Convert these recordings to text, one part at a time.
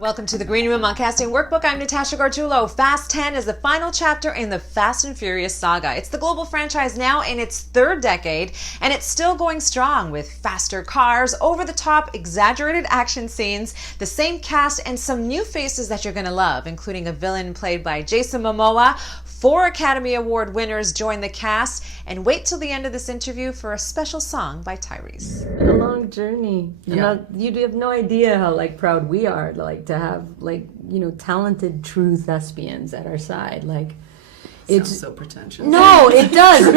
Welcome to the Green Room on Casting Workbook. I'm Natasha Gargiulo. Fast 10 is the final chapter in the Fast and Furious saga. It's the global franchise now in its third decade, and it's still going strong with faster cars, over-the-top, exaggerated action scenes, the same cast, and some new faces that you're going to love, including a villain played by Jason Mamoa. 4 Academy Award winners join the cast, and wait till the end of this interview for a special song by Tyrese. It's been a long journey. Yeah. And you have no idea how proud we are to have talented true thespians at our side. Sounds so pretentious. No, it does. Look,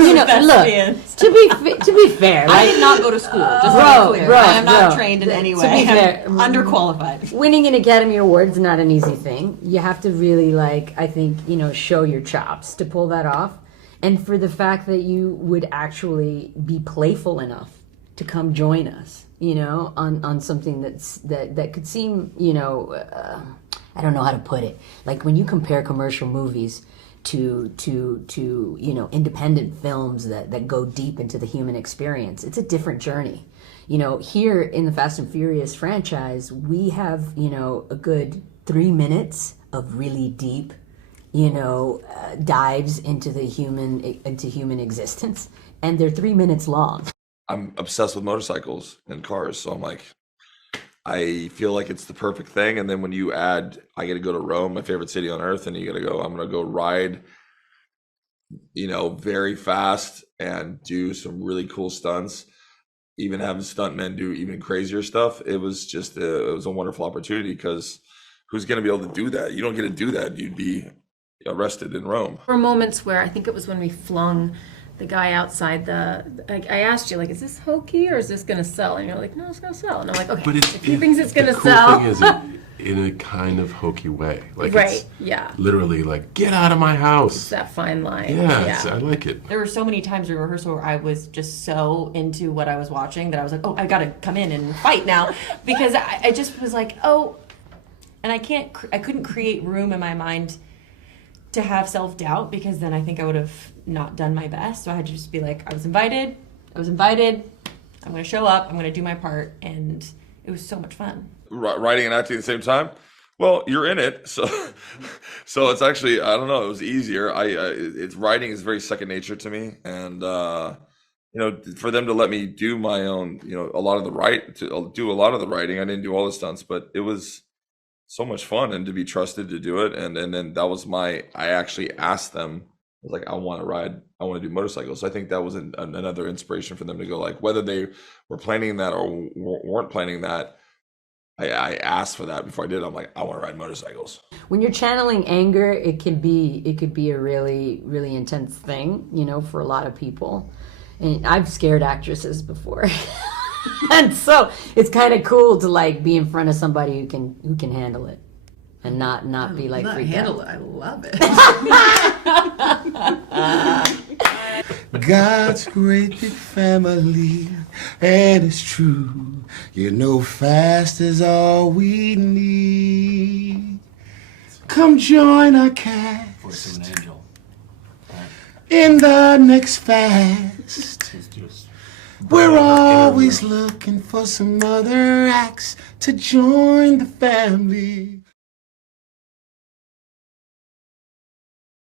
to be fair, I did not go to school. Just to be clear, I am not trained in any way. To be fair, I'm underqualified. Winning an Academy Award is not an easy thing. You have to really I think show your chops to pull that off, and for the fact that you would actually be playful enough to come join us, on something that could seem, I don't know how to put it. Like when you compare commercial movies to independent films that go deep into the human experience, it's a different journey. Here in the Fast and Furious franchise, we have, a good 3 minutes of really deep, dives into human existence, and they're 3 minutes long. I'm obsessed with motorcycles and cars, so I'm like, I feel like it's the perfect thing. And then when you add, I get to go to Rome, my favorite city on earth, and I'm gonna go ride, very fast and do some really cool stunts, even having stuntmen do even crazier stuff. It was a wonderful opportunity, because who's going to be able to do that? You don't get to do that. You'd be arrested in Rome. There were moments where, I think it was when we flung the guy outside I asked you, is this hokey or is this going to sell? And you're like, no, it's going to sell. And I'm like, okay, but if he thinks it's going to cool sell. Thing is in a kind of hokey way. Right, yeah. Literally get out of my house. It's that fine line. Yeah. I like it. There were so many times in rehearsal where I was just so into what I was watching that I was like, oh, I got to come in and fight now. Because I just was like, oh, and I couldn't create room in my mind to have self-doubt, because then I think I would have not done my best. So I had to just be like, I was invited, I'm going to show up, I'm going to do my part, and it was so much fun. Writing and acting at the same time? Well, you're in it, so it's actually, I don't know, it was easier. It's writing is very second nature to me, and for them to let me do my own, a lot of the writing, I didn't do all the stunts, but it was so much fun, and to be trusted to do it. And then that was I actually asked them, I was like, I want to do motorcycles. So I think that was another inspiration for them to go, whether they were planning that or weren't planning that, I asked for that before I did. I'm like, I want to ride motorcycles. When you're channeling anger, it could be a really, really intense thing, for a lot of people. And I've scared actresses before. And so it's kind of cool to be in front of somebody who can handle it and not be freaked out. I love it. God's great big family, and it's true. Fast is all we need. Come join our cast. Voice of an angel. In the next Fast. We're always looking for some other acts to join the family.